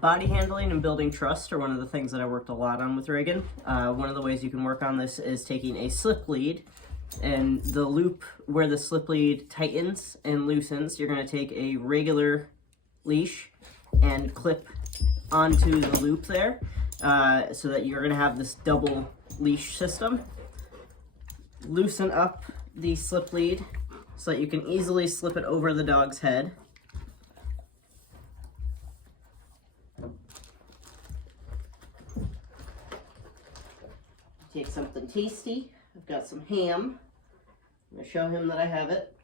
Body handling and building trust are one of the things that I worked a lot on with Reagan. One of the ways you can work on this is taking a slip lead, and the loop where the slip lead tightens and loosens, you're going to take a regular leash and clip onto the loop there, so that you're going to have this double leash system. Loosen up the slip lead so that you can easily slip it over the dog's head. Take something tasty. I've got some ham. I'm going to show him that I have it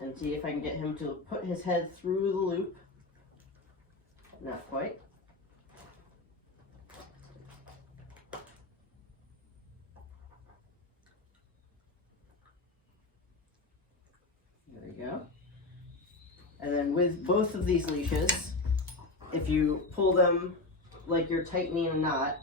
and see if I can get him to put his head through the loop. Not quite. There we go. And then with both of these leashes, if you pull them like you're tightening a knot,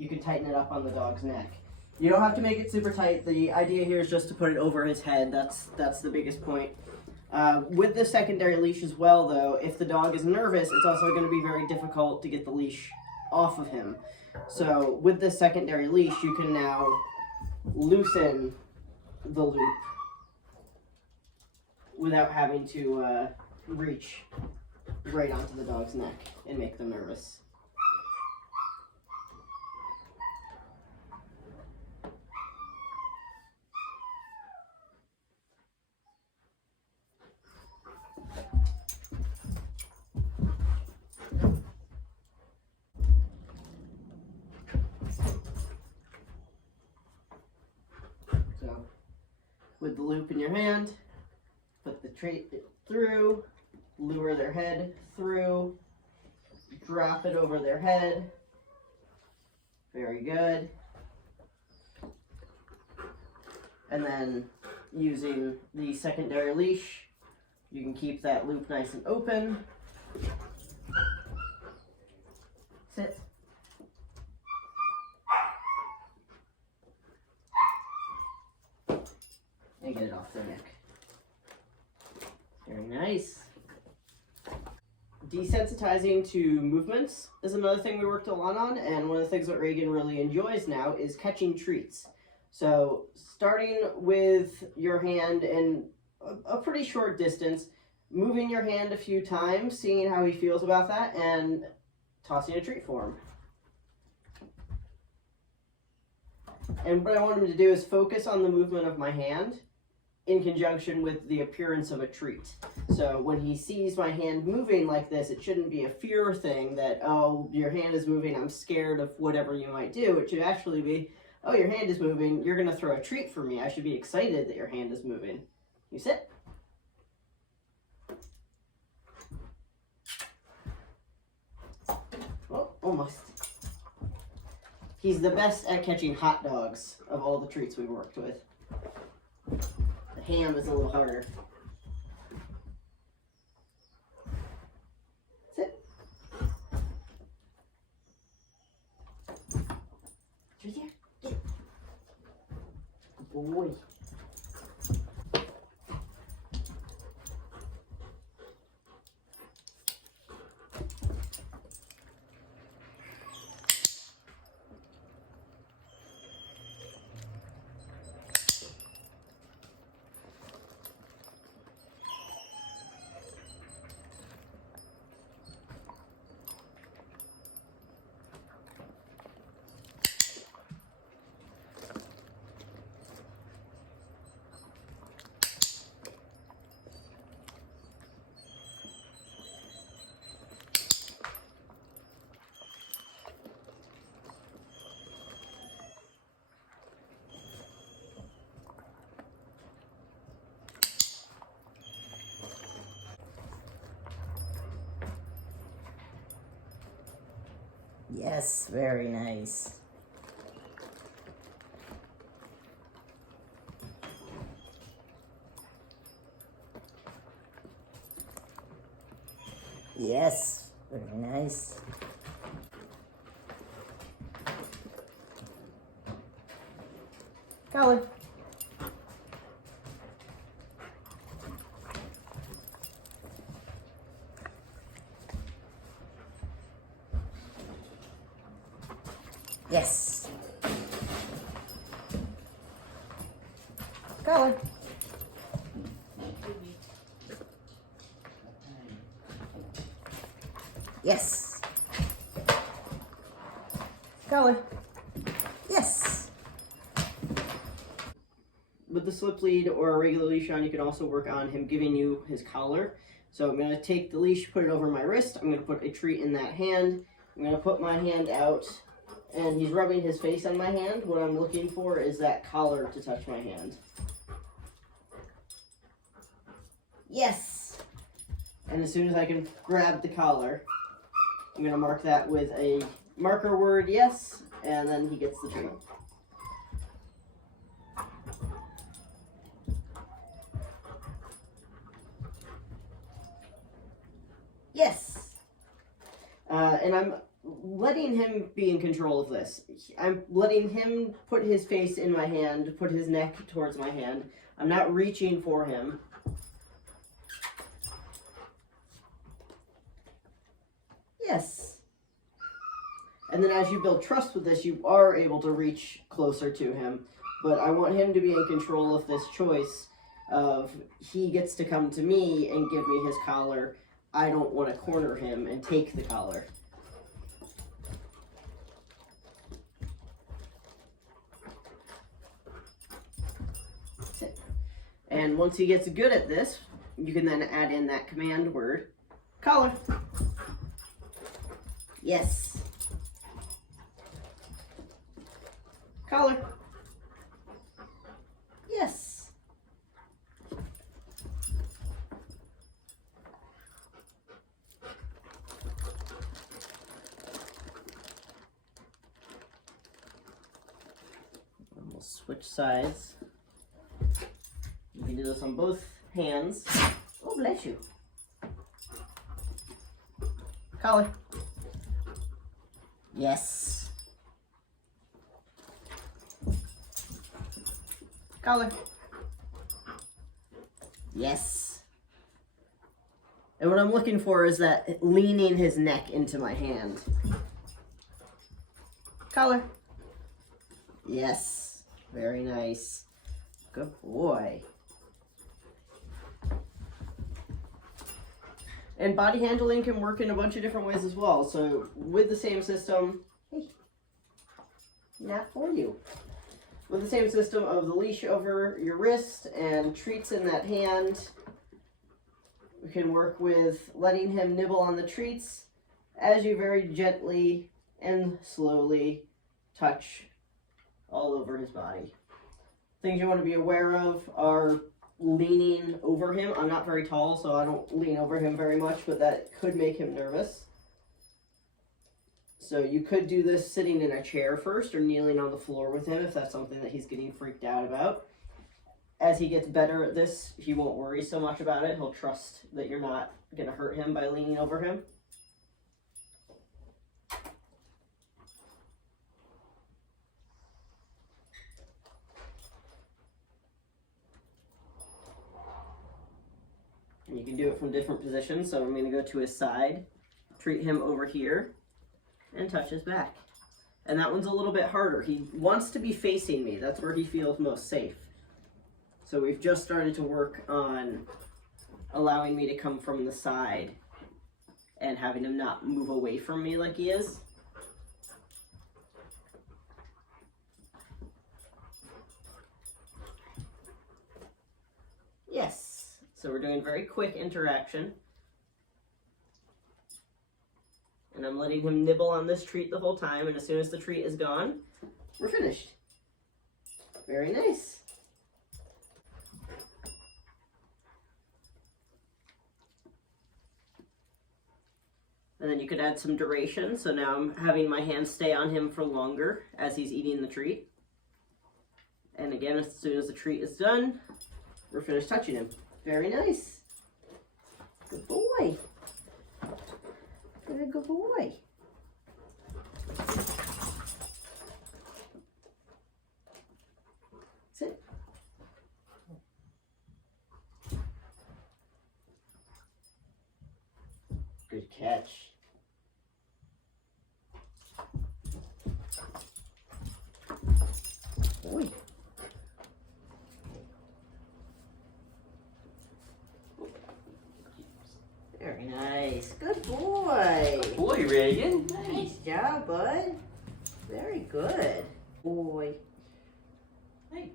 you can tighten it up on the dog's neck. You don't have to make it super tight. The idea here is just to put it over his head. That's the biggest point. With the secondary leash as well, though, if the dog is nervous, it's also going to be very difficult to get the leash off of him. So with the secondary leash, you can now loosen the loop without having to reach right onto the dog's neck and make them nervous. So, with the loop in your hand, put the treat through, lure their head through, drop it over their head. Very good. And then using the secondary leash, you can keep that loop nice and open. Sit. And get it off their neck. Very nice. Desensitizing to movements is another thing we worked a lot on, and one of the things that Reagan really enjoys now is catching treats. So starting with your hand in a pretty short distance, moving your hand a few times, seeing how he feels about that, and tossing a treat for him. And what I want him to do is focus on the movement of my hand in conjunction with the appearance of a treat. So when he sees my hand moving like this, it shouldn't be a fear thing that, oh, your hand is moving, I'm scared of whatever you might do. It should actually be, oh, your hand is moving, you're going to throw a treat for me. I should be excited that your hand is moving. You sit. Oh, almost. He's the best at catching hot dogs of all the treats we worked with. The ham is a little harder. Sit. Right there. Get it. Good boy. Yes, very nice. Yes, very nice. Colin. Yes. Collar. Yes. Collar. Yes. With the slip lead or a regular leash on, you can also work on him giving you his collar. So I'm going to take the leash, put it over my wrist. I'm going to put a treat in that hand. I'm going to put my hand out, and he's rubbing his face on my hand. What I'm looking for is that collar to touch my hand. Yes! And as soon as I can grab the collar, I'm going to mark that with a marker word, yes, and then he gets the treat. Yes. And I'm letting him be in control of this. I'm letting him put his face in my hand, put his neck towards my hand. I'm not reaching for him. Yes. And then as you build trust with this, you are able to reach closer to him. But I want him to be in control of this choice of he gets to come to me and give me his collar. I don't want to corner him and take the collar. And once he gets good at this, you can then add in that command word, collar. Yes. Collar. Yes. We'll switch sides. You can do this on both hands. Oh, bless you. Collar. Yes. Collar. Yes. And what I'm looking for is that leaning his neck into my hand. Collar. Yes. Very nice. Good boy. And body handling can work in a bunch of different ways as well. So with the same system, hey, not for you. With the same system of the leash over your wrist and treats in that hand, we can work with letting him nibble on the treats as you very gently and slowly touch all over his body. Things you want to be aware of are leaning over him. I'm not very tall, so I don't lean over him very much, but that could make him nervous. So you could do this sitting in a chair first or kneeling on the floor with him if that's something that he's getting freaked out about. As he gets better at this, he won't worry so much about it. He'll trust that you're not going to hurt him by leaning over him. And you can do it from different positions. So I'm going to go to his side, treat him over here, and touch his back. And that one's a little bit harder. He wants to be facing me. That's where he feels most safe. So we've just started to work on allowing me to come from the side and having him not move away from me like he is. Yes. So we're doing very quick interaction. And I'm letting him nibble on this treat the whole time, and as soon as the treat is gone, we're finished. Very nice. And then you could add some duration, so now I'm having my hand stay on him for longer as he's eating the treat. And again, as soon as the treat is done, we're finished touching him. Very nice. Good boy. Very good boy. Sit. Good catch. nice. Good boy. Good boy, Reagan. Nice job, bud. Very good. Boy. Hey.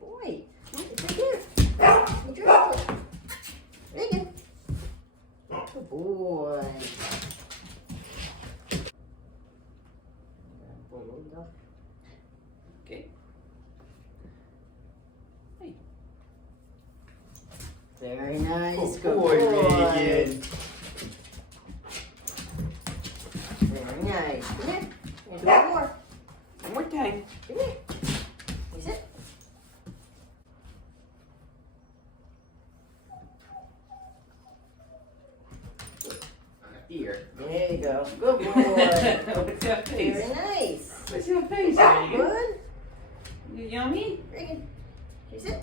Boy. It's right here. It's right here. Reagan. Good boy. Okay. Hey. Very nice. Good boy, Reagan. Very nice. Come here. We're gonna do one more. One more time. Come here. You sit. Here. There you go. Good boy. What's your face? Very nice. What's your face, Reagan? Good. You yummy? Reagan. You sit.